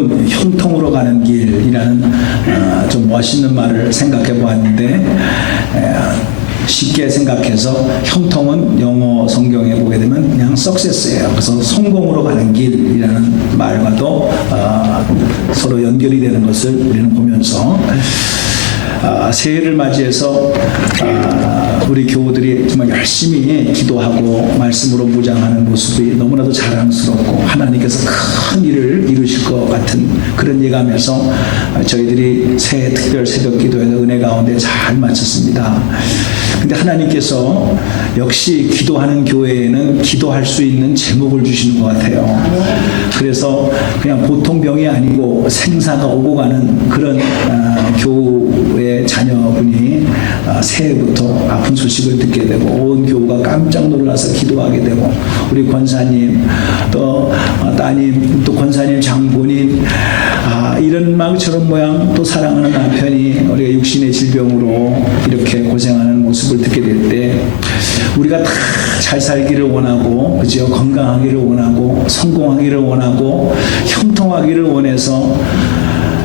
여러분, 형통으로 가는 길이라는 좀 멋있는 말을 생각해 보았는데, 쉽게 생각해서 형통은 영어 성경에 보게 되면 그냥 success예요. 그래서 성공으로 가는 길이라는 말과도 서로 연결이 되는 것을 우리는 보면서 새해를 맞이해서 우리 교우들이 정말 열심히 기도하고 말씀으로 무장하는 모습이 너무나도 자랑스럽고 하나님께서 큰 일을 이루실 것 같은 그런 예감에서 저희들이 새해 특별 새벽 기도에서 은혜 가운데 잘 마쳤습니다. 근데 하나님께서 역시 기도하는 교회에는 기도할 수 있는 제목을 주시는 것 같아요. 그래서 그냥 보통 병이 아니고 생사가 오고 가는 그런 교우의 자녀분이 새해부터 아픈 소식을 듣게 되고 온 교우가 깜짝 놀라서 기도하게 되고 우리 권사님 또 따님 또 권사님 장모님 이런 망처럼 모양 또 사랑하는 남편이 우리가 육신의 질병으로 이렇게 고생하는 모습을 듣게 될 때 우리가 다 잘 살기를 원하고 그죠? 건강하기를 원하고 성공하기를 원하고 형통하기를 원해서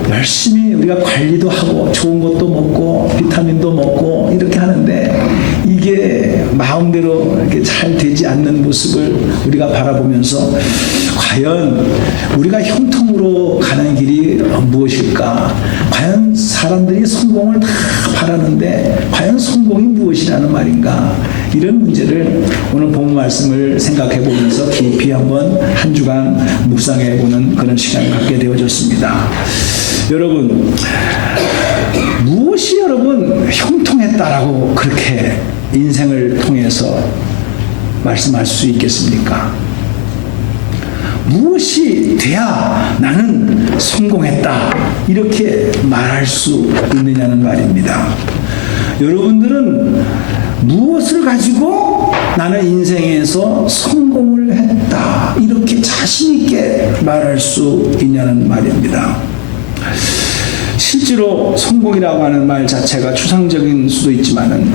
열심히 우리가 관리도 하고 좋은 것도 먹고 비타민도 먹고 이렇게 하는데 이게 마음대로 이렇게 잘 되지 않는 모습을 우리가 바라보면서 과연 우리가 형통으로 가는 길이 무엇일까? 과연 사람들이 성공을 다 바라는데 과연 성공이 무엇이라는 말인가? 이런 문제를 오늘 본 말씀을 생각해 보면서 깊이 한번 한 주간 묵상해 보는 그런 시간을 갖게 되어졌습니다. 여러분, 무엇이 여러분 형통했다라고 그렇게 인생을 통해서 말씀할 수 있겠습니까? 무엇이 돼야 나는 성공했다 이렇게 말할 수 있느냐는 말입니다. 여러분들은 무엇을 가지고 나는 인생에서 성공을 했다 이렇게 자신 있게 말할 수 있냐는 말입니다. 실제로 성공이라고 하는 말 자체가 추상적인 수도 있지만은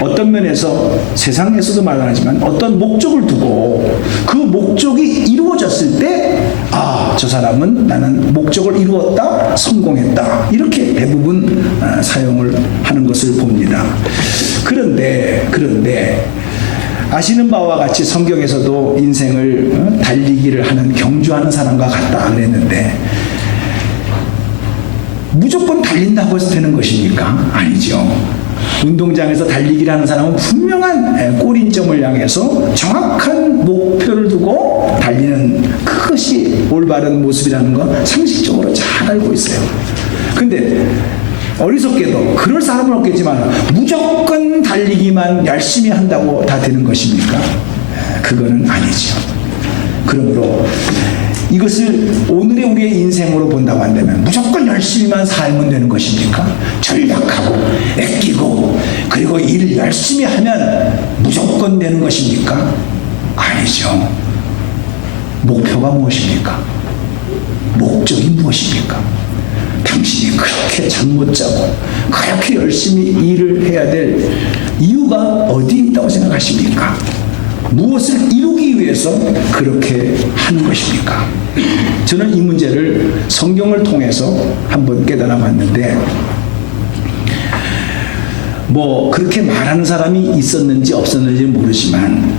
어떤 면에서 세상에서도 말하지만 어떤 목적을 두고 그 목적이 이루어졌을 때 저 사람은 나는 목적을 이루었다 성공했다 이렇게 대부분 사용을 하는 것을 봅니다. 그런데 아시는 바와 같이 성경에서도 인생을 달리기를 하는 경주하는 사람과 같다 그랬는데 무조건 달린다고 해서 되는 것입니까? 아니죠. 운동장에서 달리기를 하는 사람은 분명한 골인점을 향해서 정확한 목표를 두고 달리는 그것이 올바른 모습이라는 건 상식적으로 잘 알고 있어요. 근데 어리석게도 그럴 사람은 없겠지만 무조건 달리기만 열심히 한다고 다 되는 것입니까? 그거는 아니죠. 그러므로 이것을 오늘의 우리의 인생으로 본다고 한다면 무조건 열심히만 살면 되는 것입니까? 전략하고 아끼고 그리고 일을 열심히 하면 무조건 되는 것입니까? 아니죠. 목표가 무엇입니까? 목적이 무엇입니까? 당신이 그렇게 잠 못 자고 그렇게 열심히 일을 해야 될 이유가 어디 있다고 생각하십니까? 무엇을 이루기 위해서 그렇게 하는 것입니까? 저는 이 문제를 성경을 통해서 한번 깨달아 봤는데 그렇게 말하는 사람이 있었는지 없었는지 모르지만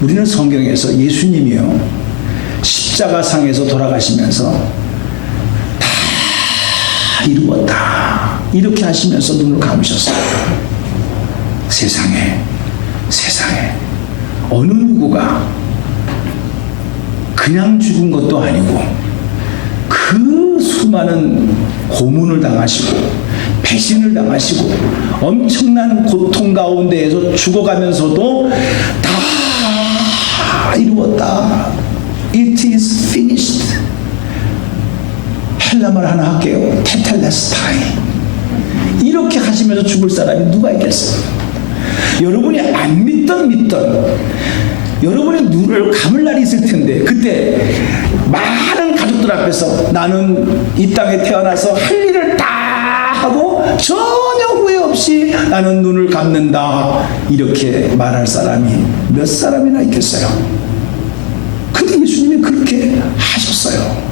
우리는 성경에서 예수님이요 십자가상에서 돌아가시면서 다 이루었다 이렇게 하시면서 눈을 감으셨어요. 세상에 어느 누구가 그냥 죽은 것도 아니고 그 수많은 고문을 당하시고 배신을 당하시고 엄청난 고통 가운데에서 죽어가면서도 다 이루었다. It is finished. 헬라말 하나 할게요. 테텔레스타이. 이렇게 하시면서 죽을 사람이 누가 있겠어요? 여러분이 안 믿던 여러분의 눈을 감을 날이 있을 텐데 그때 많은 가족들 앞에서 나는 이 땅에 태어나서 할 일을 다 하고 전혀 후회 없이 나는 눈을 감는다 이렇게 말할 사람이 몇 사람이나 있겠어요? 근데 예수님이 그렇게 하셨어요.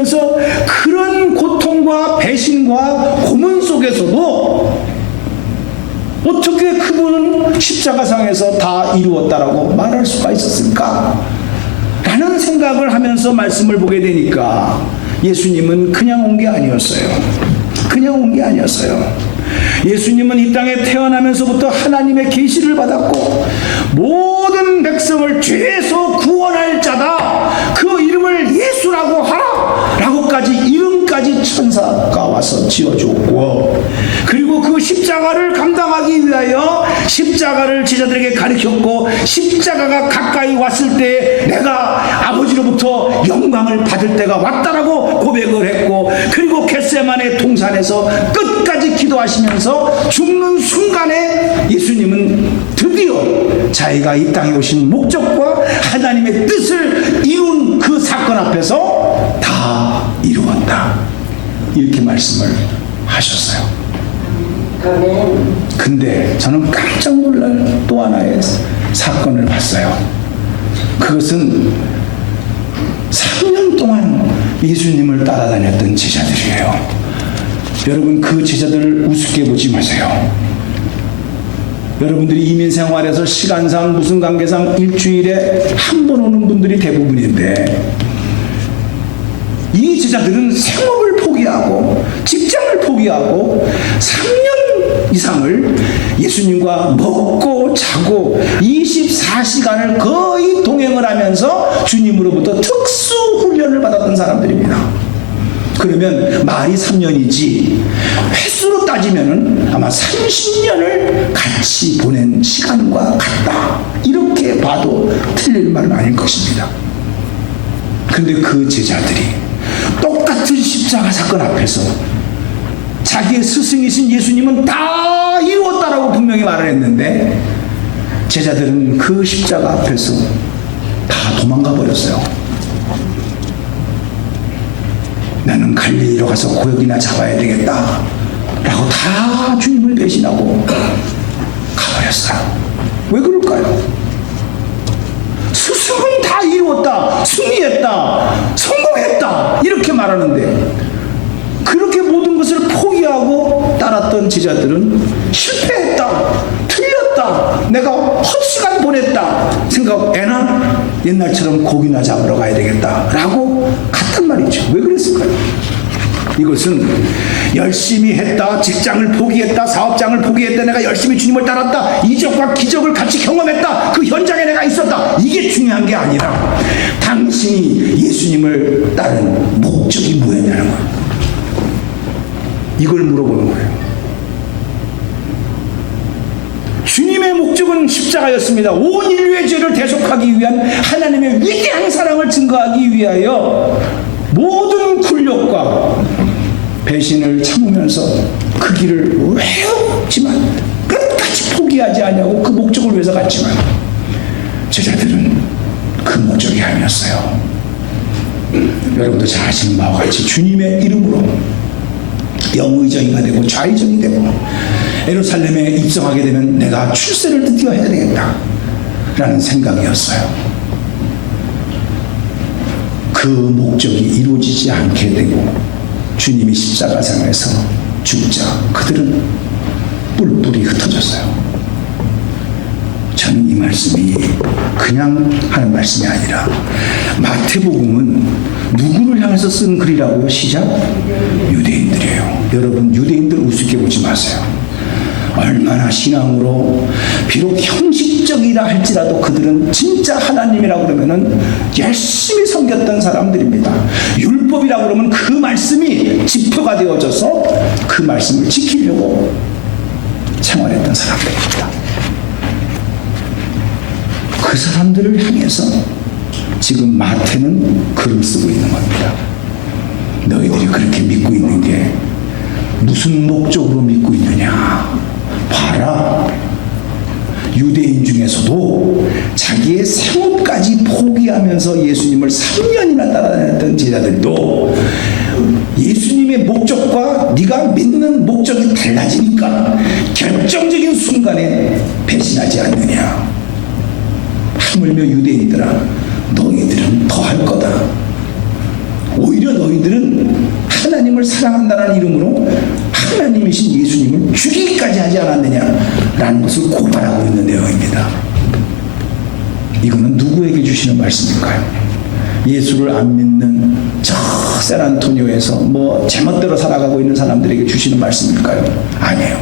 그러면서 그런 고통과 배신과 고문 속에서도 어떻게 그분은 십자가상에서 다 이루었다라고 말할 수가 있었을까? 라는 생각을 하면서 말씀을 보게 되니까 예수님은 그냥 온 게 아니었어요. 그냥 온 게 아니었어요. 예수님은 이 땅에 태어나면서부터 하나님의 계시를 받았고 모든 백성을 죄에서 구원할 자다, 그 이름을 예수라고 하라 라고까지 이름까지 천사가 와서 지어주었고, 그리고 그 십자가를 감당하기 위하여 십자가를 제자들에게 가르쳤고, 십자가가 가까이 왔을 때 내가 아버지로부터 영광을 받을 때가 왔다라고 고백을 했고, 그리고 겟세마네 동산에서 끝까지 기도하시면서 죽는 순간에 예수님은 드디어 자기가 이 땅에 오신 목적과 하나님의 뜻을 이룬 그 사건 앞에서 다 이루었다, 이렇게 말씀을 하셨어요. 근데 저는 깜짝 놀랄 또 하나의 사건을 봤어요. 그것은 3년 동안 예수님을 따라다녔던 제자들이에요. 여러분, 그 제자들을 우습게 보지 마세요. 여러분들이 이민 생활에서 시간상 무슨 관계상 일주일에 한 번 오는 분들이 대부분인데, 이 제자들은 생업을 포기하고 직장을 포기하고 3년 이상을 예수님과 먹고 자고 24시간을 거의 동행을 하면서 주님으로부터 특수 훈련을 받았던 사람들입니다. 그러면 말이 3년이지 횟수로 따지면은 아마 30년을 같이 보낸 시간과 같다, 이렇게 봐도 틀릴 말은 아닐 것입니다. 그런데 그 제자들이 똑같은 십자가 사건 앞에서 자기의 스승이신 예수님은 다 이루었다라고 분명히 말을 했는데, 제자들은 그 십자가 앞에서 다 도망가 버렸어요. 나는 갈릴리로 가서 고역이나 잡아야 되겠다 라고 다 주님을 배신하고 가버렸어요. 왜 그럴까요? 스승은 다 이루었다, 승리했다, 성공했다, 이렇게 말하는데 그렇게 모든 것을 포기하고 따랐던 제자들은 실패했다, 틀렸다, 내가 헛시간 보냈다 생각, 애나 옛날처럼 고기나 잡으러 가야 되겠다 라고 갔단 말이죠. 왜 그랬을까요? 이것은 열심히 했다, 직장을 포기했다, 사업장을 포기했다, 내가 열심히 주님을 따랐다, 이적과 기적을 같이 경험했다, 그 현장에 내가 있었다, 이게 중요한 게 아니라 당신이 예수님을 따른 목적이 뭐였냐는 거예요. 이걸 물어보는 거예요. 주님의 목적은 십자가였습니다. 온 인류의 죄를 대속하기 위한 하나님의 위대한 사랑을 증거하기 위하여 모든 굴욕과 배신을 참으면서 그 길을 외웠지만 끝까지 포기하지 않냐고 그 목적을 위해서 갔지만, 제자들은 그 목적이 아니었어요. 여러분도 잘 아시는 바와 같이 주님의 이름으로 영의정이가 되고 좌의정이 되고 예루살렘에 입성하게 되면 내가 출세를 드디어 해야 되겠다 라는 생각이었어요. 그 목적이 이루어지지 않게 되고 주님이 십자가상에서 죽자 그들은 뿔뿔이 흩어졌어요. 저는 이 말씀이 그냥 하는 말씀이 아니라 마태복음은 누구를 향해서 쓴 글이라고요? 시작? 유대인들이에요. 여러분, 유대인들 우습게 보지 마세요. 얼마나 신앙으로 비록 형식적이라 할지라도 그들은 진짜 하나님이라고 그러면은 열심히 섬겼던 사람들입니다. 율법이라고 그러면 그 말씀이 지표가 되어져서 그 말씀을 지키려고 생활했던 사람들입니다. 그 사람들을 향해서 지금 마태는 글을 쓰고 있는 겁니다. 너희들이 그렇게 믿고 있는 게 무슨 목적으로 믿고 있느냐? 봐라. 유대인 중에서도 자기의 생업까지 포기하면서 예수님을 3년이나 따라다녔던 제자들도 예수님의 목적과 네가 믿는 목적이 달라지니까 결정적인 순간에 배신하지 않느냐. 하물며 유대인들아, 너희들은 더 할 거다. 오히려 너희들은 하나님을 사랑한다는 이름으로 하나님이신 예수님을 죽이기까지 하지 않았느냐라는 것을 고발하고 있는 내용입니다. 이거는 누구에게 주시는 말씀일까요? 예수를 안 믿는 저 샌안토니오에서 뭐 제멋대로 살아가고 있는 사람들에게 주시는 말씀일까요? 아니에요.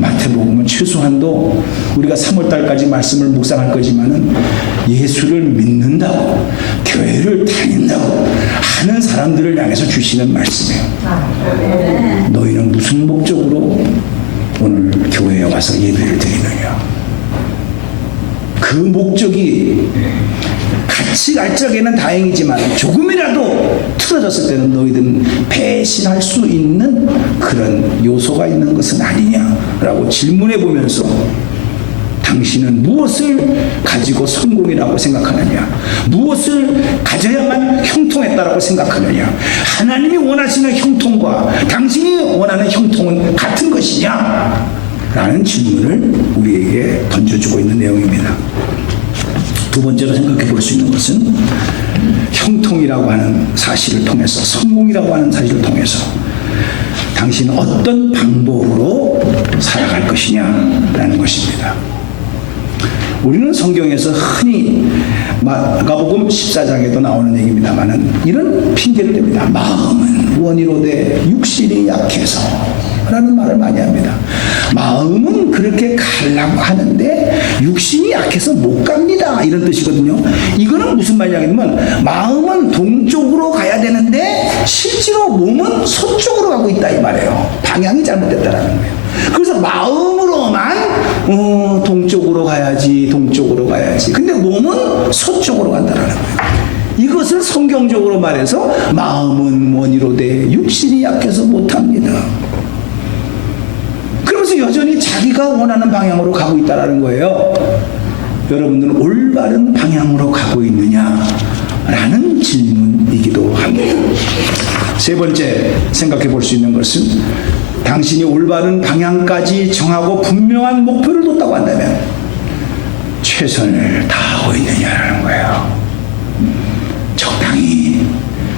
마태복음은 최소한도 우리가 3월달까지 말씀을 묵상할 거지만은 예수를 믿는다고 교회를 다닌다고 하는 사람들을 향해서 주시는 말씀이에요. 너희는 무슨 목적으로 오늘 교회에 와서 예배를 드리느냐? 그 목적이 같이 갈 적에는 다행이지만 조금이라도 틀어졌을 때는 너희들은 배신할 수 있는 그런 요소가 있는 것은 아니냐라고 질문해 보면서 당신은 무엇을 가지고 성공이라고 생각하느냐? 무엇을 가져야만 형통했다라고 생각하느냐? 하나님이 원하시는 형통과 당신이 원하는 형통은 같은 것이냐? 라는 질문을 우리에게 던져주고 있는 내용입니다. 두 번째로 생각해 볼 수 있는 것은 형통이라고 하는 사실을 통해서, 성공이라고 하는 사실을 통해서 당신은 어떤 방법으로 살아갈 것이냐라는 것입니다. 우리는 성경에서 흔히 마가복음 14장에도 나오는 얘기입니다만은 이런 핑계를 댑니다. 마음은 원이로되 육신이 약해서 라는 말을 많이 합니다. 마음은 그렇게 가려고 하는데 육신이 약해서 못 갑니다. 이런 뜻이거든요. 이거는 무슨 말이냐면 마음은 동쪽으로 가야 되는데 실제로 몸은 서쪽으로 가고 있다 이 말이에요. 방향이 잘못됐다라는 거예요. 그래서 마음으로만 동쪽으로 가야지 동쪽으로 가야지 근데 몸은 서쪽으로 간다라는 거예요. 이것을 성경적으로 말해서 마음은 원이로되 육신이 약해서 못합니다. 그러면서 여전히 자기가 원하는 방향으로 가고 있다는 거예요. 여러분들은 올바른 방향으로 가고 있느냐라는 질문이기도 합니다. 세 번째 생각해 볼 수 있는 것은 당신이 올바른 방향까지 정하고 분명한 목표를 뒀다고 한다면 최선을 다하고 있느냐라는 거예요. 적당히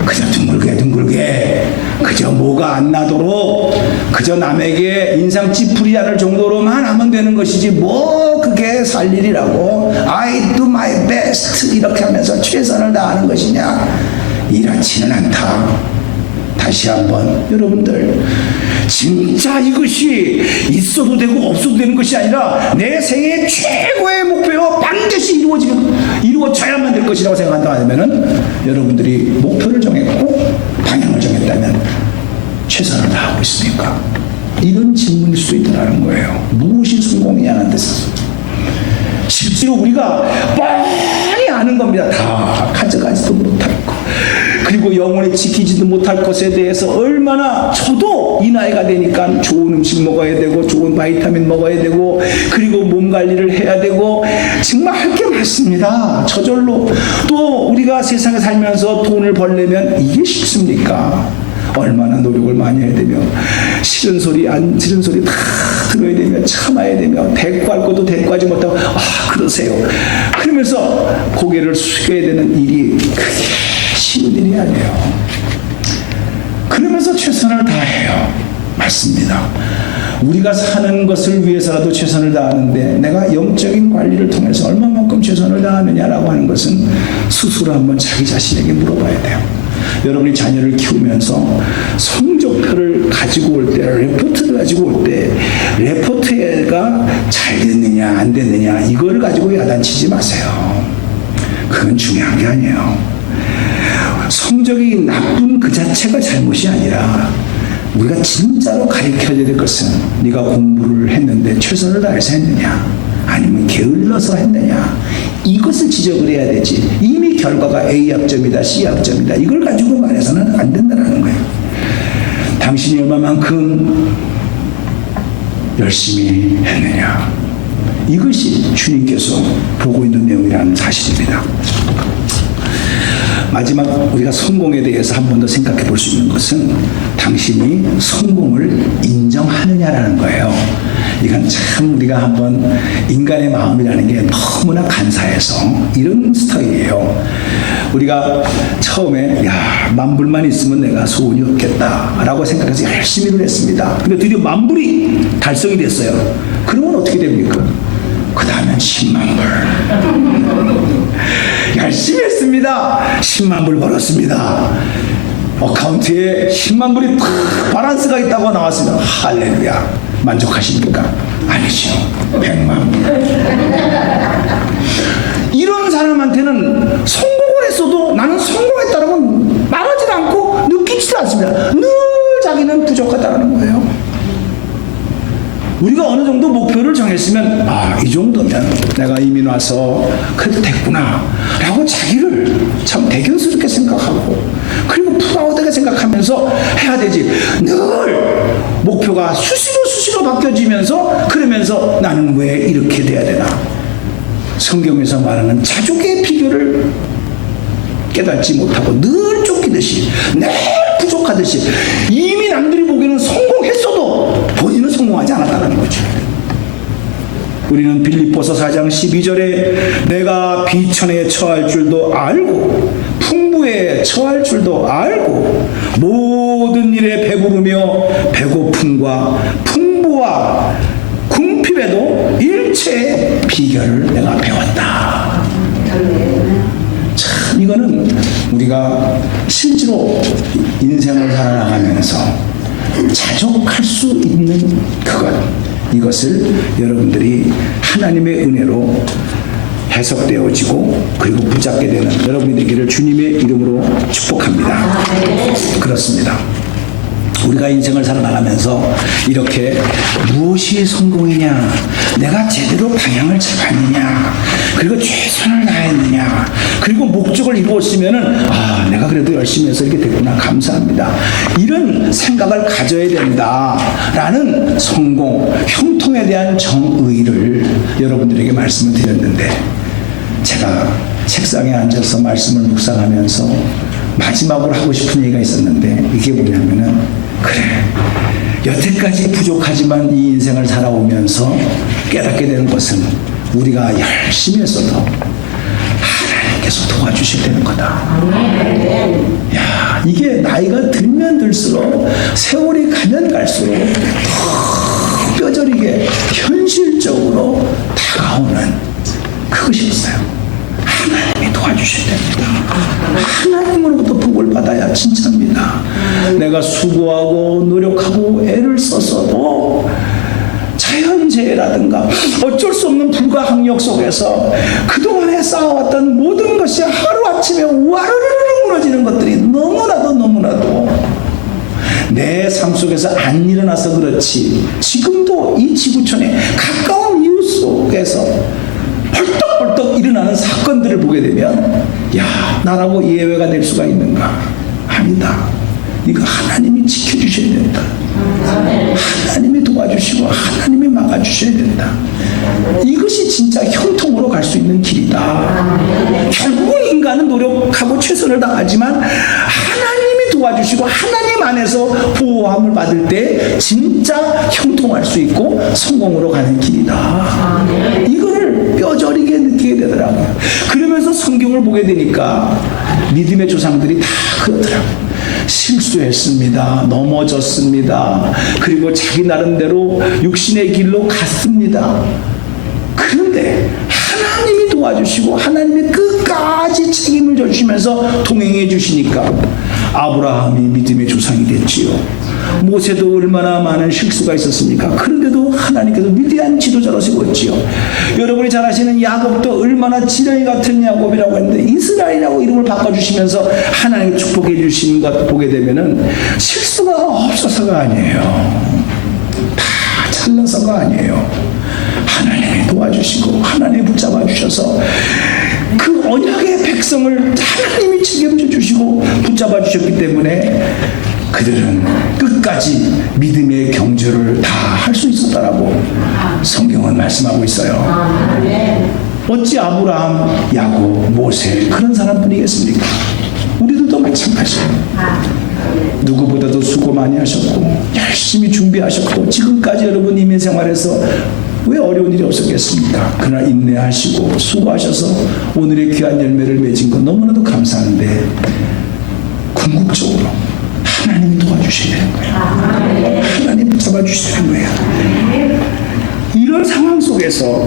그저 둥글게 그저 뭐가 안 나도록 그저 남에게 인상 찌푸리지 정도로만 하면 되는 것이지 뭐 그게 살 일이라고 I do my best 이렇게 하면서 최선을 다하는 것이냐? 이렇지는 않다. 다시 한번 여러분들 진짜 이것이 있어도 되고 없어도 되는 것이 아니라 내 생애 최고의 목표요 반드시 이루어져야만 될 것이라고 생각한다면 여러분들이 목표를 정했고 방향을 정했다면 최선을 다하고 있습니까? 이런 질문일 수 있다는 거예요. 무엇이 성공이냐는 뜻은 실제로 우리가 뻔히 아는 겁니다. 다 가져가지도 못할 거 그리고 영원히 지키지도 못할 것에 대해서 얼마나 저도 이 나이가 되니까 좋은 음식 먹어야 되고 좋은 바이타민 먹어야 되고 그리고 몸 관리를 해야 되고 정말 할 게 많습니다. 저절로 또 우리가 세상에 살면서 돈을 벌려면 이게 쉽습니까? 얼마나 노력을 많이 해야 되며 싫은 소리 안 싫은 소리 다 들어야 되며 참아야 되며 대꾸할 것도 대꾸하지 못하고 그러세요. 그러면서 고개를 숙여야 되는 일이 그게 쉬운 일이 아니에요. 그러면서 최선을 다해요. 맞습니다. 우리가 사는 것을 위해서라도 최선을 다하는데 내가 영적인 관리를 통해서 얼마만큼 최선을 다하느냐라고 하는 것은 스스로 한번 자기 자신에게 물어봐야 돼요. 여러분이 자녀를 키우면서 성적표를 가지고 올 때, 레포트를 가지고 올 때 레포트가 잘 됐느냐 안 됐느냐 이걸 가지고 야단치지 마세요. 그건 중요한 게 아니에요. 성적이 나쁜 그 자체가 잘못이 아니라 우리가 진짜로 가르쳐야 될 것은 네가 공부를 했는데 최선을 다해서 했느냐 아니면 게을러서 했느냐 이것을 지적을 해야 되지 이미 결과가 A학점이다 C학점이다 이걸 가지고 말해서는 안 된다는 거예요. 당신이 얼마만큼 열심히 했느냐 이것이 주님께서 보고 있는 내용이라는 사실입니다. 마지막 우리가 성공에 대해서 한 번 더 생각해 볼 수 있는 것은 당신이 성공을 인정하느냐라는 거예요. 이건 참 우리가 한번 인간의 마음이라는 게 너무나 간사해서 이런 스타일이에요. 우리가 처음에 야 만불만 있으면 내가 소원이 없겠다라고 생각해서 열심히 일을 했습니다. 근데 드디어 만불이 달성이 됐어요. 그러면 어떻게 됩니까? 그 다음엔 10만 불. 열심히 했습니다. 10만 불 벌었습니다. 어카운트에 10만 불이 탁 바란스가 있다고 나왔습니다. 할렐루야. 만족하십니까? 아니죠. 100만 불. 이런 사람한테는 성공을 했어도 나는 성공했다라고 말하지도 않고 느끼지도 않습니다. 늘 자기는 부족하다는 거예요. 우리가 어느 정도 목표를 정했으면 이 정도면 내가 이미 와서 그래도 됐구나 라고 자기를 참 대견스럽게 생각하고 그리고 프라우드하게 생각하면서 해야 되지. 늘 목표가 수시로 바뀌어지면서 그러면서 나는 왜 이렇게 돼야 되나. 성경에서 말하는 자족의 비결을 깨닫지 못하고 늘 쫓기듯이 늘 부족하듯이 이미 남들이 보기에는 성공했어도 본인은 성공하지 않았다는 거죠. 우리는 빌립보서 4장 12절에 내가 비천에 처할 줄도 알고 풍부에 처할 줄도 알고 모든 일에 배부르며 배고픔과 풍부와 궁핍에도 일체의 비결을 내가 배웠다. 참 이거는 우리가 실제로 인생을 살아나가면서 자족할 수 있는 이것을 여러분들이 하나님의 은혜로 해석되어지고 그리고 붙잡게 되는 여러분이 되기를 주님의 이름으로 축복합니다. 그렇습니다. 우리가 인생을 살아나가면서 이렇게 무엇이 성공이냐, 내가 제대로 방향을 잡았느냐, 그리고 최선을 다했느냐, 그리고 목적을 이루었으면은 내가 그래도 열심히 해서 이렇게 됐구나, 감사합니다. 이런 생각을 가져야 된다라는 성공, 형통에 대한 정의를 여러분들에게 말씀을 드렸는데 제가 책상에 앉아서 말씀을 묵상하면서 마지막으로 하고 싶은 얘기가 있었는데 이게 뭐냐면은 그래 여태까지 부족하지만 이 인생을 살아오면서 깨닫게 되는 것은 우리가 열심히 했어도 하나님께서 도와주실 때는 거다. 야, 이게 나이가 들면 들수록 세월이 가면 갈수록 더 뼈저리게 현실적으로 다가오는 그것이 있어요. 하나님이 도와주셔야 됩니다. 하나님으로부터 복을 받아야 진짜입니다. 내가 수고하고 노력하고 애를 썼어도 자연재해라든가 어쩔 수 없는 불가항력 속에서 그동안에 쌓아왔던 모든 것이 하루아침에 와르르르 무너지는 것들이 너무나도 내 삶 속에서 안 일어나서 그렇지 지금도 이 지구촌에 가까운 이웃 속에서 벌떡벌떡 일어나는 사건들을 보게 되면 야 나라고 예외가 될 수가 있는가? 아니다. 이거 하나님이 지켜주셔야 된다. 하나님이 도와주시고 하나님이 막아주셔야 된다. 이것이 진짜 형통으로 갈 수 있는 길이다. 결국은 인간은 노력하고 최선을 다하지만 하나님이 도와주시고 하나님 안에서 보호함을 받을 때 진짜 형통할 수 있고 성공으로 가는 길이다. 이거를 뼈저리게 느끼게 되더라고요. 그러면서 성경을 보게 되니까 믿음의 조상들이 다 그렇더라고요. 실수했습니다. 넘어졌습니다. 그리고 자기 나름대로 육신의 길로 갔습니다. 그런데 하나님이 도와주시고 하나님이 끝까지 책임을 져주시면서 동행해 주시니까 아브라함이 믿음의 조상이 됐지요. 모세도 얼마나 많은 실수가 있었습니까? 그런데도 하나님께서 위대한 지도자로 세웠지요. 여러분이 잘 아시는 야곱도 얼마나 지렁이 같은 야곱이라고 했는데 이스라엘이라고 이름을 바꿔주시면서 하나님이 축복해 주시는 것 보게 되면은 실수가 없어서가 아니에요. 다 잘나서가 아니에요. 하나님이 도와주시고 하나님이 붙잡아 주셔서 그 언약의 백성을 하나님이 책임져 주시고 붙잡아 주셨기 때문에 그들은 끝까지 믿음의 경주를 다 할 수 있었다라고 성경은 말씀하고 있어요. 어찌 아브라함, 야곱, 모세 그런 사람뿐이겠습니까? 우리들도 마찬가지예요. 누구보다도 수고 많이 하셨고 열심히 준비하셨고 지금까지 여러분 이민생활에서 왜 어려운 일이 없었겠습니까? 그러나 인내하시고 수고하셔서 오늘의 귀한 열매를 맺은 것 너무나도 감사한데 궁극적으로 하나님이 도와주셔야 되는 거예요. 하나님 붙잡아주셔야 되는 거예요. 이런 상황 속에서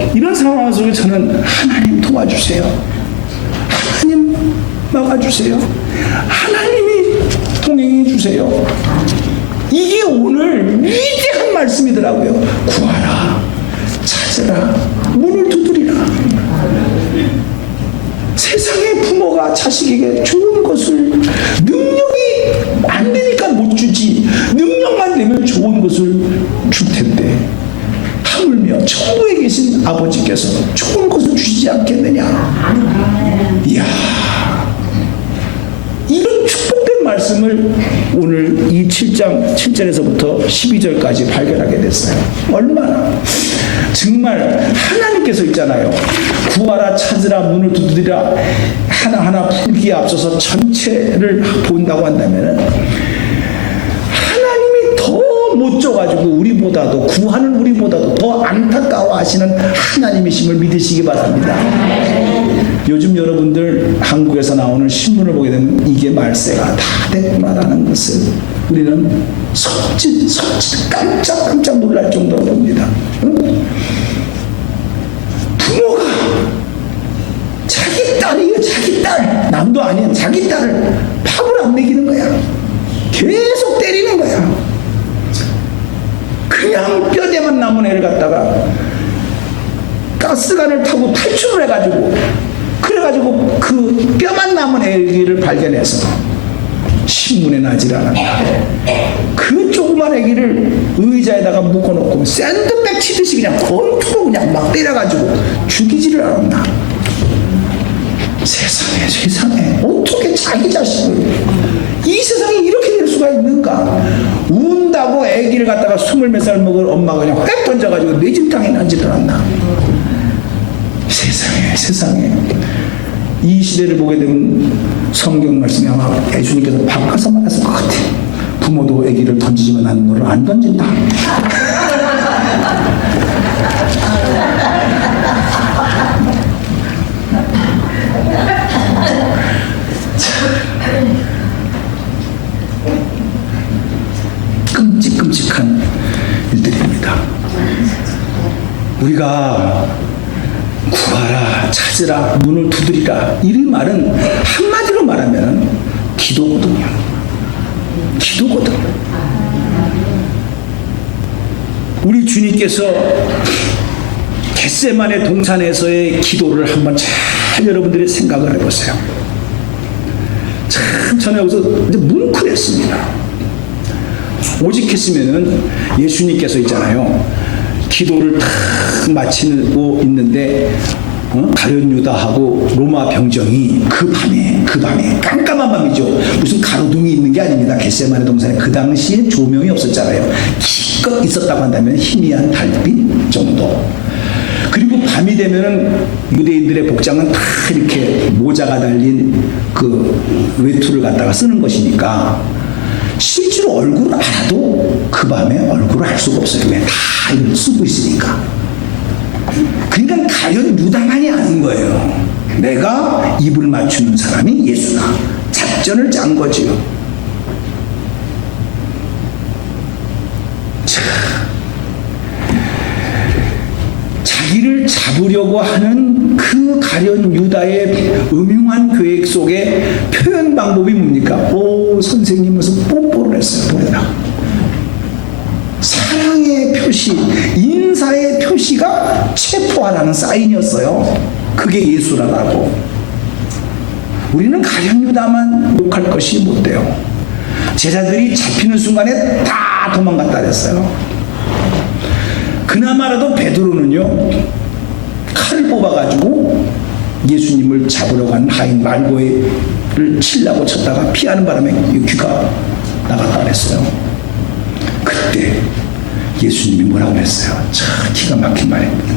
저는 하나님 도와주세요. 하나님 막아주세요. 하나님이 동행해 주세요. 이게 오늘 위대한 말씀이더라고요. 구하라, 찾으라, 문을 두드리라. 세상의 부모가 자식에게 좋은 것을 능력이 안 되니까 못 주지, 능력만 되면 좋은 것을 줄 텐데 하물며 천국에 계신 아버지께서 좋은 것을 주시지 않겠느냐. 이야, 이런 축복된 말씀을 오늘 이 7장 7절에서부터 12절까지 발견하게 됐어요. 얼마나 정말 하나님께서 있잖아요. 구하라, 찾으라, 문을 두드리라, 하나하나 풀기에 앞서서 전체를 본다고 한다면 하나님이 더 못 줘가지고 우리보다도, 구하는 우리보다도 더 안타까워하시는 하나님이심을 믿으시기 바랍니다. 요즘 여러분들 한국에서 나오는 신문을 보게 되면 이게 말세가 다 됐구나라는 것을 우리는 섬찟 깜짝 놀랄 정도로 봅니다. 부모가 자기 딸이에요. 자기 딸, 남도 아니에요. 자기 딸을 밥을 안 먹이는 거야. 계속 때리는 거야. 그냥 뼈대만 남은 애를 갖다가 가스관을 타고 탈출을 해가지고, 그래가지고 그 뼈만 남은 애기를 발견해서 신문에 나질 않았다. 그 조그만 애기를 의자에다가 묶어놓고 샌드백 치듯이 그냥 권투로 그냥 막 때려가지고 죽이지를 않았나. 세상에 어떻게 자기 자식을, 이 세상에 이렇게 될 수가 있는가. 운다고 애기를 갖다가 20몇 살 먹을 엄마가 그냥 획 던져가지고 뇌진탕에 난지를 않나. 세상에 이 시대를 보게 되면 성경 말씀이 아마 예수님께서 바꿔서 말했을 것 같아. 부모도 애기를 던지지만 나는 너를 안 던진다. 끔찍한 일들입니다. 우리가 구하라, 찾으라, 문을 두드리라, 이 말은 한마디로 말하면 기도거든요. 우리 주님께서 겟세마네 동산에서의 기도를 한번 잘 여러분들이 생각을 해보세요. 참 저는 여기서 이제 뭉클했습니다. 오직 했으면은 예수님께서 있잖아요. 기도를 탁 마치고 있는데 가룟 유다하고 로마 병정이 그 밤에 깜깜한 밤이죠. 무슨 가로등이 있는 게 아닙니다. 겟세마네 동산에 그 당시에 조명이 없었잖아요. 기껏 있었다고 한다면 희미한 달빛 정도. 그리고 밤이 되면은 유대인들의 복장은 다 이렇게 모자가 달린 그 외투를 갖다가 쓰는 것이니까 실제로 얼굴을 알아도 그 밤에 얼굴을 알 수가 없어요. 왜? 다 이걸 쓰고 있으니까. 그러니까 가룟 유다만이 아는 거예요. 내가 입을 맞추는 사람이 예수다. 작전을 짠 거지요. 자기를 잡으려고 하는 그 가룟 유다의 음흉한 계획 속에 표현 방법이 뭡니까? 선생님 무슨 뽀뽀를 했어요. 보내라. 사랑의 표시, 인사의 표시가 체포하라는 사인이었어요. 그게 예수라고. 우리는 가룟 유다만 욕할 것이 못 돼요. 제자들이 잡히는 순간에 다 도망갔다 그랬어요. 그나마라도 베드로는요, 칼을 뽑아가지고 예수님을 잡으려고 하는 하인 말고를 치려고 쳤다가 피하는 바람에 귀가 나갔다 그랬어요. 그때 예수님이 뭐라고 그랬어요? 참 기가 막힌 말입니다.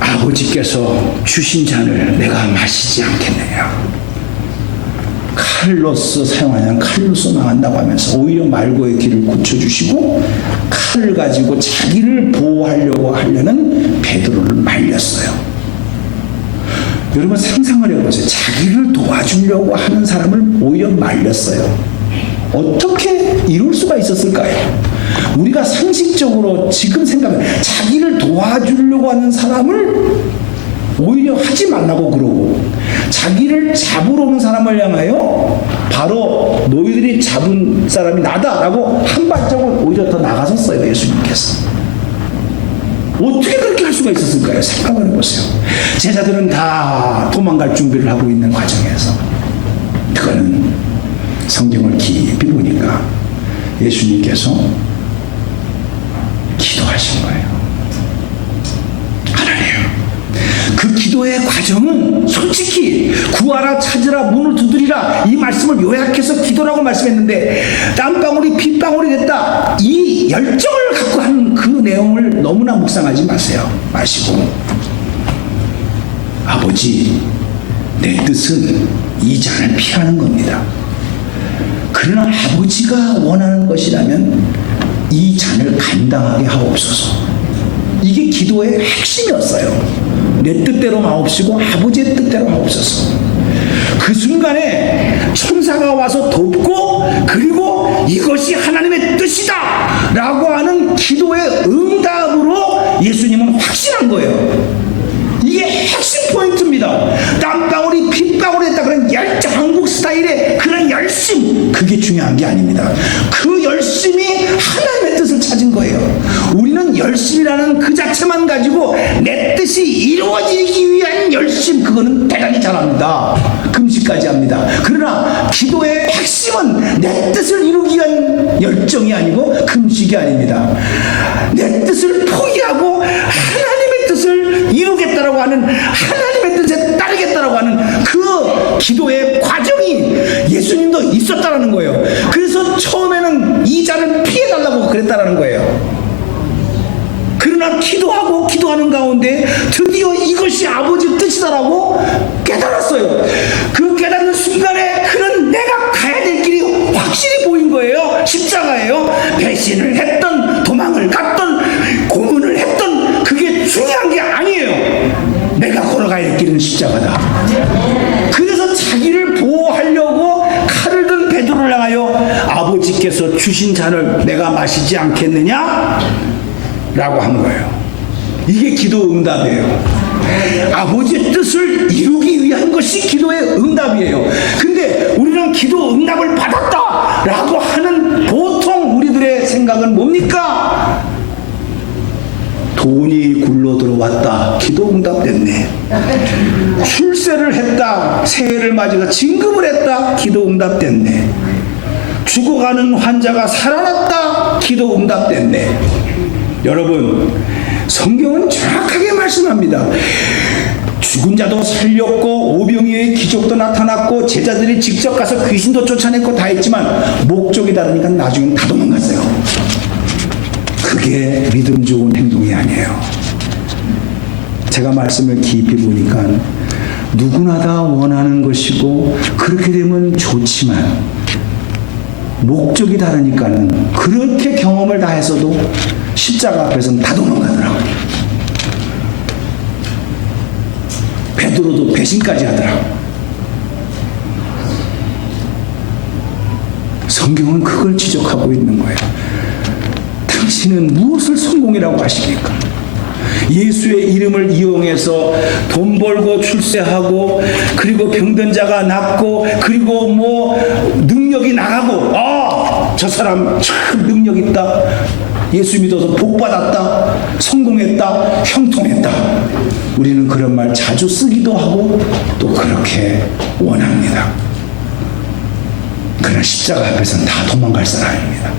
아버지께서 주신 잔을 내가 마시지 않겠느냐. 칼로서 사용하냐면 칼로서 망한다고 하면서 오히려 말고의 길을 고쳐주시고 칼을 가지고 자기를 보호하려고 하려는 베드로를 말렸어요. 여러분 상상을 해보세요. 자기를 도와주려고 하는 사람을 오히려 말렸어요. 어떻게 이럴 수가 있었을까요? 우리가 상식적으로 지금 생각하면 자기를 도와주려고 하는 사람을 오히려 하지 말라고 그러고 자기를 잡으러 오는 사람을 향하여 바로 너희들이 잡은 사람이 나다라고 한 발짝을 오히려 더 나가섰어요. 예수님께서. 어떻게 그렇게 할 수가 있었을까요? 생각을 해보세요. 제자들은 다 도망갈 준비를 하고 있는 과정에서 그거는 성경을 깊이 보니까 예수님께서 기도하신 거예요. 하나님, 그 기도의 과정은 솔직히 구하라 찾으라 문을 두드리라 이 말씀을 요약해서 기도라고 말씀했는데 땀방울이 핏방울이 됐다 이 열정을 갖고 하는 그 내용을 너무나 묵상하지 마시고 아버지 내 뜻은 이 잔을 피하는 겁니다. 그러나 아버지가 원하는 것이라면 이 잔을 감당하게 하옵소서. 이게 기도의 핵심이었어요. 내 뜻대로 마옵시고 아버지의 뜻대로 하옵소서. 그 순간에 천사가 와서 돕고 그리고 이것이 하나님의 뜻이다 라고 하는 기도의 응답으로 예수님은 확신한 거예요. 이게 핵심 포인트입니다. 땀방울이 핏방울이 됐다 그런 열정, 한국 스타일의 그런 열심, 그게 중요한 게 아닙니다. 그 열심이 하나님의 뜻을 찾은 거예요. 우리는 열심이라는 그 자체만 가지고 내 뜻이 이루어지기 위한 열심, 그거는 대단히 잘합니다. 금식까지 합니다. 그러나 기도의 핵심은 내 뜻을 이루기 위한 열정이 아니고 금식이 아닙니다. 내 뜻을 포기하고 하나님의 뜻을 이루겠다라고 하는, 하나님의 뜻에 따르겠다라고 하는 그 기도의 과정이 예수님도 있었다라는 거예요. 그래서 처음에는 이 잔을 피해달라고 그랬다라는 거예요. 그러나 기도하는 가운데 드디어 이것이 아버지 뜻이다라고 깨달았어요. 그 깨닫는 순간에 그는 내가 가야 될 길이 확실히 보인 거예요. 십자가예요. 배신을 했던, 도망을 갔던, 고문을 했던, 그게 중요한 게 아니에요. 내가 걸어가야 될 길은 십자가다. 그래서 자기를 보호하려고 칼을 든 베드로를 향하여 아버지께서 주신 잔을 내가 마시지 않겠느냐? 라고 한 거예요. 이게 기도 응답이에요. 아버지의 뜻을 이루기 위한 것이 기도의 응답이에요. 근데 우리는 기도 응답을 받았다 라고 하는 보통 우리들의 생각은 뭡니까? 돈이 굴러 들어왔다. 기도 응답됐네. 출세를 했다. 새해를 맞아서 진급을 했다. 기도 응답됐네. 죽어가는 환자가 살아났다. 기도 응답됐네. 여러분, 성경은 정확하게 말씀합니다. 죽은 자도 살렸고 오병이어의 기적도 나타났고 제자들이 직접 가서 귀신도 쫓아냈고 다 했지만 목적이 다르니까 나중엔 다 도망갔어요. 그게 믿음 좋은 행동이 아니에요. 제가 말씀을 깊이 보니까 누구나 다 원하는 것이고 그렇게 되면 좋지만 목적이 다르니까는 그렇게 경험을 다 했어도 십자가 앞에서는 다 도망가더라고요. 베드로도 배신까지 하더라고요. 성경은 그걸 지적하고 있는 거예요. 당신은 무엇을 성공이라고 하십니까? 예수의 이름을 이용해서 돈 벌고 출세하고 그리고 병든 자가 낫고 그리고 뭐 능력이 나가고 저 사람 참 능력 있다. 예수 믿어서 복 받았다. 성공했다. 형통했다. 우리는 그런 말 자주 쓰기도 하고 또 그렇게 원합니다. 그러나 십자가 앞에서는 다 도망갈 사람입니다.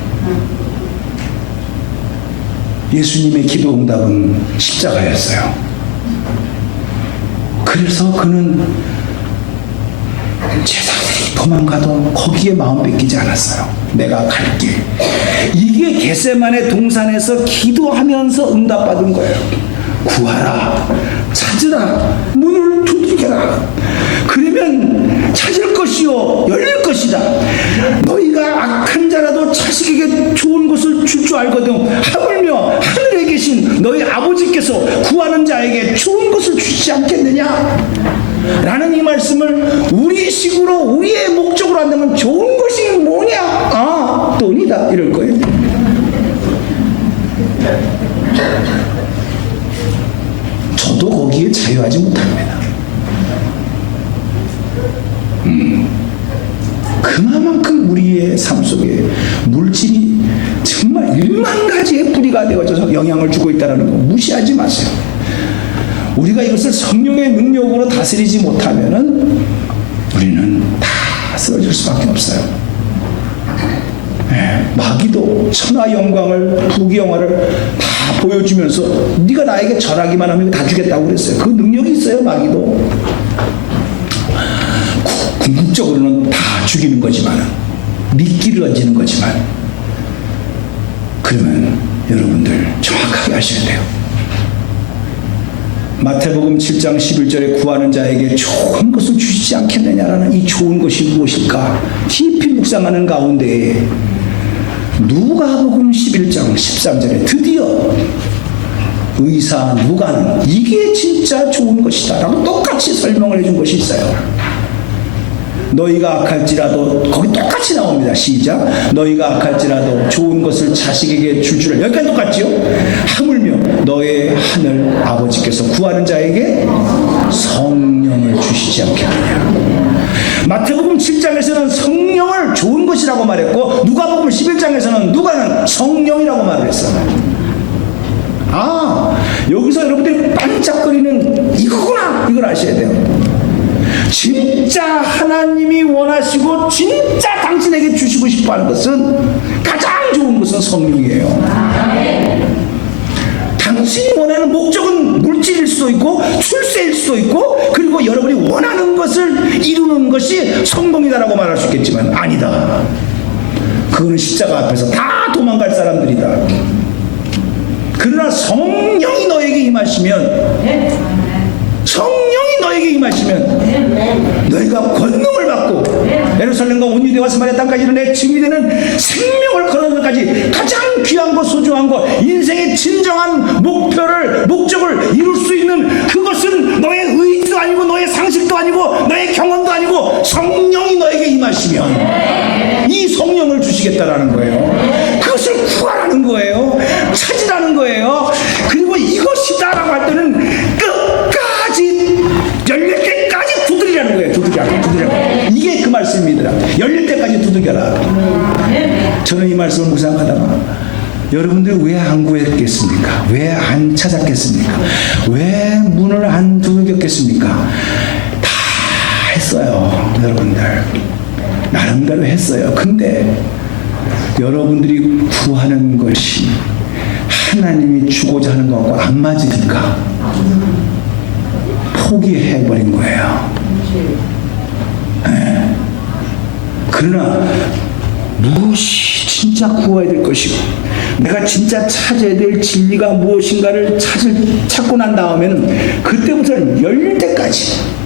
예수님의 기도 응답은 십자가였어요. 그래서 그는 제자들이 도망가도 거기에 마음 뺏기지 않았어요. 내가 갈 길. 이게 겟세마네 동산에서 기도하면서 응답받은 거예요. 구하라, 찾으라, 문을 두드리라. 그러면 찾을 것이요 열릴 하거든 하물며 하늘에 계신 너희 아버지께서 구하는 자에게 좋은 것을 주시지 않겠느냐 라는 이 말씀을 우리식으로 우리의 목적으로 한다면 좋은 것이 뭐냐? 아, 돈이다 이럴 거예요. 저도 거기에 자유하지 못합니다. 그만큼 우리의 삶 속에 물질이 정말 1만 가지의 뿌리가 되어져서 영향을 주고 있다는 거 무시하지 마세요. 우리가 이것을 성령의 능력으로 다스리지 못하면은 우리는 다 쓰러질 수밖에 없어요. 마귀도 천하 영광을 부귀영화를 다 보여주면서 네가 나에게 절하기만 하면 다 주겠다고 그랬어요. 그 능력이 있어요. 마귀도 궁극적으로는 다 죽이는 거지만 미끼를 얹는 거지만 그러면 여러분들 정확하게 아셔야 돼요. 마태복음 7장 11절에 구하는 자에게 좋은 것을 주시지 않겠느냐라는 이 좋은 것이 무엇일까 깊이 묵상하는 가운데 누가복음 11장 13절에 드디어 의사 누가는 이게 진짜 좋은 것이다 라고 똑같이 설명을 해준 것이 있어요. 너희가 악할지라도 거기 똑같이 나옵니다. 시작. 너희가 악할지라도 좋은 것을 자식에게 줄 줄을 여기까지 똑같지요. 하물며 너의 하늘 아버지께서 구하는 자에게 성령을 주시지 않겠느냐. 마태복음 7장에서는 성령을 좋은 것이라고 말했고 누가복음 11장에서는 누가는 성령이라고 말을 했어요. 아, 여기서 여러분들이 반짝거리는 이거구나 이걸 아셔야 돼요. 진짜 하나님이 원하시고 진짜 당신에게 주시고 싶어하는 것은 가장 좋은 것은 성령이에요. 당신이 원하는 목적은 물질일 수도 있고 출세일 수도 있고 그리고 여러분이 원하는 것을 이루는 것이 성공이다라고 말할 수 있겠지만 아니다. 그거는 십자가 앞에서 다 도망갈 사람들이다. 그러나 성령이 너에게 임하시면 성령이 너에게 임하시면 너희가 권능을 받고 예루살렘과 온 유대와 사마리아 땅까지 내 증인이 되는 생명을 거는 것까지 가장 귀한 것 소중한 것 인생의 진정한 목적을 이룰 수 있는 그것은 너의 의지도 아니고 너의 상식도 아니고 너의 경험도 아니고 성령이 너에게 임하시면 이 성령을 주시겠다라는 거예요. 그것을 구하라는 거예요. 찾으라는 거예요. 그리고 이것이다라고 할 때는 끝까지 열릴 때까지 두드리라는 거예요. 두드리라. 이게 그 말씀입니다. 열릴 때까지 두드려라. 저는 이 말씀을 묵상하다가 여러분들 왜 안 구했겠습니까? 왜 안 찾았겠습니까? 왜 문을 안 두드렸겠습니까? 다 했어요. 여러분들 나름대로 했어요. 근데 여러분들이 구하는 것이 하나님이 주고자 하는 것과 안 맞으니까 포기해버린 거예요. 네. 그러나 무엇이 진짜 구해야 될 것이고 내가 진짜 찾아야 될 진리가 무엇인가를 찾고 난 다음에는 그때부터는 열릴 때까지요.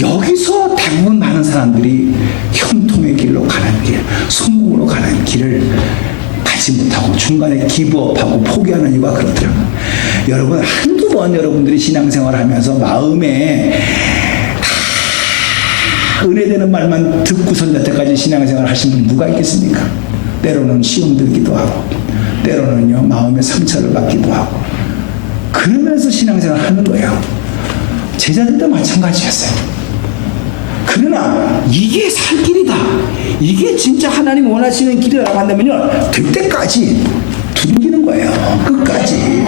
여기서 대부분 많은 사람들이 형통의 길로 가는 길, 성공으로 가는 길을 가지 못하고 중간에 기브업하고 포기하는 이유가 그렇더라고요. 여러분 한두 번 여러분들이 신앙생활을 하면서 마음에 다 은혜되는 말만 듣고선 여태까지 신앙생활을 하신 분 누가 있겠습니까? 때로는 시험 들기도 하고 때로는요 마음의 상처를 받기도 하고 그러면서 신앙생활을 하는 거예요. 제자들도 마찬가지였어요. 그러나 이게 살 길이다. 이게 진짜 하나님 원하시는 길이라고 한다면요. 될 때까지 두드리는 거예요. 끝까지.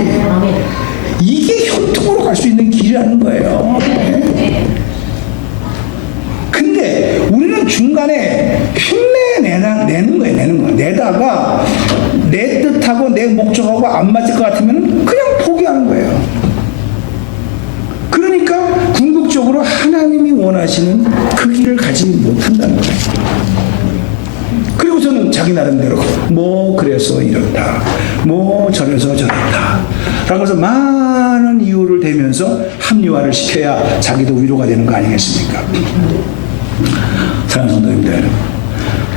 이게 현통으로 갈 수 있는 길이라는 거예요. 근데 우리는 중간에 흉내내는 거예요. 내다가 내 뜻하고 내 목적하고 안 맞을 것 같으면 그냥 포기하는 거예요. 그러니까 궁극적으로 하나님이 원하시는 그 길을 가지 못한다는 거예요. 그리고서는 자기 나름대로 뭐 그래서 이렇다 뭐 저래서 저렇다 라고 해서 많은 이유를 대면서 합리화를 시켜야 자기도 위로가 되는 거 아니겠습니까? 사랑하는 성도님들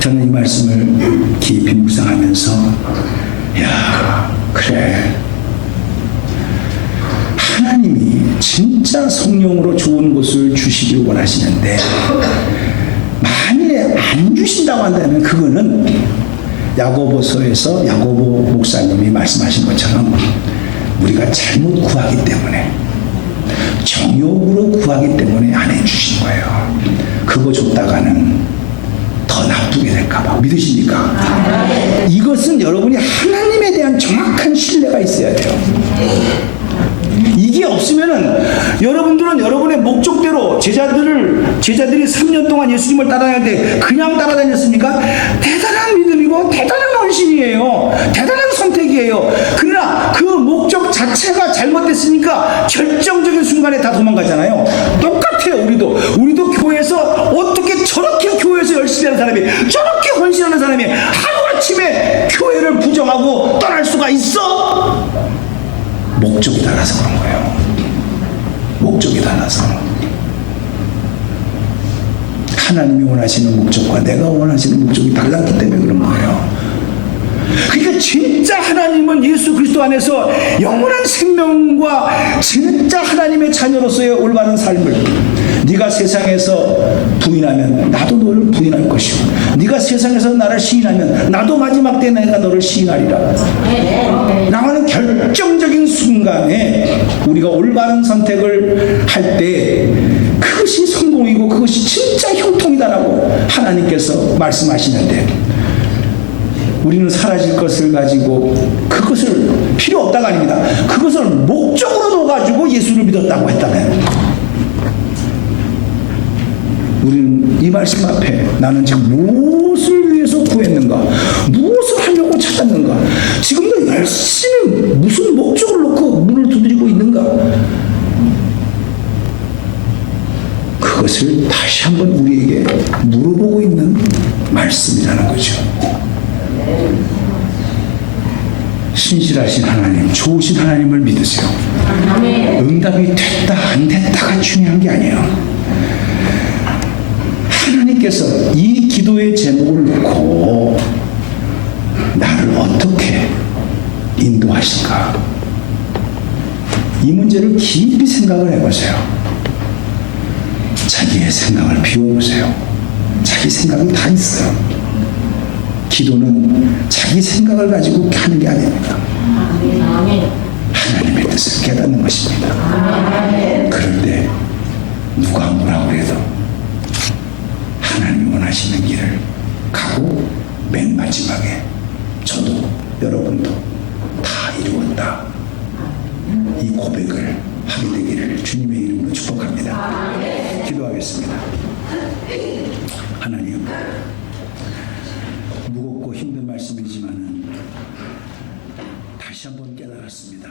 저는 이 말씀을 깊이 묵상하면서 야, 그래, 하나님이 진짜 성령으로 좋은 것을 주시길 원하시는데 만일에 안 주신다고 한다면 그거는 야고보서에서 야고보 목사님이 말씀하신 것처럼 우리가 잘못 구하기 때문에, 정욕으로 구하기 때문에 안 해주신 거예요. 그거 줬다가는 더 나쁘게 될까봐. 믿으십니까? 이것은 여러분이 하나님에 대한 정확한 신뢰가 있어야 돼요. 이게 없으면은 여러분들은 여러분의 목적대로 제자들이 3년 동안 예수님을 따라다녔는데 그냥 따라다녔습니까? 대단한 믿음이고 대단한 헌신이에요. 대단한 선택이에요. 그러나 그 목적 자체가 잘못됐으니까 결정적인 순간에 다 도망가잖아요. 똑같아요. 우리도 교회에서 어떻게 저렇게 교회에서 열심히 하는 사람이, 저렇게 헌신하는 사람이 하루아침에 교회를 부정하고 떠날 수가 있어? 목적이 달라서 그런 거예요. 목적이 달라서. 하나님이 원하시는 목적과 내가 원하시는 목적이 달랐기 때문에 그런 거예요. 그러니까 진짜 하나님은 예수 그리스도 안에서 영원한 생명과 진짜 하나님의 자녀로서의 올바른 삶을, 네가 세상에서 부인하면 나도 너를 부인할 것이고, 네가 세상에서 나를 시인하면 나도 마지막 때 내가 너를 시인하리라. 나와는 결정적인 순간에 우리가 올바른 선택을 할 때 그것이 성공이고 그것이 진짜 형통이다라고 하나님께서 말씀하시는데, 우리는 사라질 것을 가지고 그것을 필요 없다가 아닙니다. 그것을 목적으로 둬가지고 예수를 믿었다고 했다면, 우리는 이 말씀 앞에 나는 지금 무엇을 위해서 구했는가, 무엇을 하려고 찾았는가, 지금도 열심히 무슨 목적을 놓고 문을 두드리고 있는가, 그것을 다시 한번 우리에게 물어보고 있는 말씀이라는 거죠. 신실하신 하나님, 좋으신 하나님을 믿으세요. 응답이 됐다 안 됐다가 중요한 게 아니에요. 하나님께서 이 기도의 제목을 놓고 나를 어떻게 인도하실까, 이 문제를 깊이 생각을 해보세요. 자기의 생각을 비워보세요. 자기 생각은 다 있어요. 기도는 자기 생각을 가지고 하는 게 아닙니다. 하나님의 뜻을 깨닫는 것입니다. 그런데 누가 뭐라고 해도 하나님이 원하시는 길을 가고 맨 마지막에 저도 여러분도 다 이루었다, 이 고백을 하게 되기를 주님의 이름으로 축복합니다. 기도하겠습니다. 하나님, 무겁고 힘든 말씀이지만 다시 한번 깨달았습니다.